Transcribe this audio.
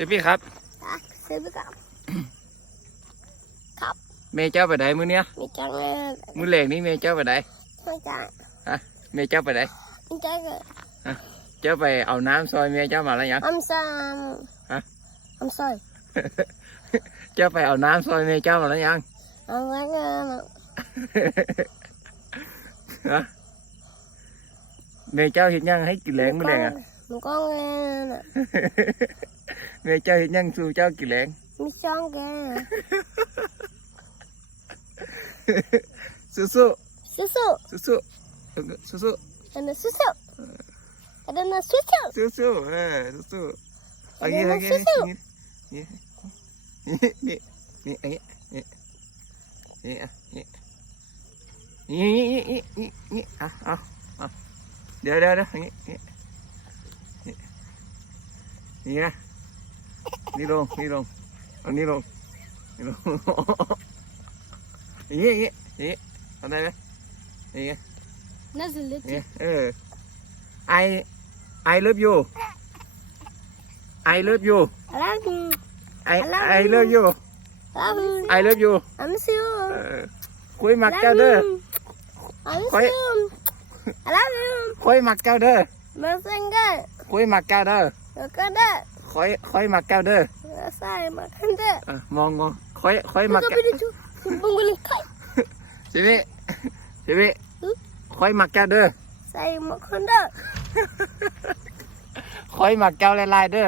สิพี่ครับ ซื้อไปกับครับ เมย์เจ้าไปไหนมื้อเนี้ย มีจังเลย มื้อแรกนี้เมย์เจ้าไปไหน ไม่จัง ฮะเมย์เจ้าไปไหน ไม่จังเลย เจ้าไปเอาน้ำซอยเมย์เจ้ามาแล้วยัง I'm sorry ฮะ I'm sorry เจ้าไปเอาน้ำซอยเมย์เจ้ามาแล้วยัง I'm like ฮะเมย์เจ้าเห็นยังให้กินแรงมื้อแรงอ่ะ มันก็เงิน เมย์เจ้าเห็นยังสู่เจ้ากินแรง มีช่องแก สู้ สู้ สู้สู้สู้สู้ อันนั้นสู้อันนั้นสู้ สู้สู้อันนี้นี่นี่อันนี้นี่อ่ะนี่เอาเดี๋ยวอย่างนี้นี่นะนี่ลงเอานี่ลงนี่ทำได้ไหมนี่ไง น่าจะเลือก นี่I love you I love you I love you I love you คุยหมักเจ้าเด้อคุยหมักเจ้าเด้อคุยหมักเจ้าเด้อคุยหมักเจ้าเด้อมองคุยหมักสิพี่คุยหมักเจ้าเด้อคุยหมักเจ้าลายเด้อ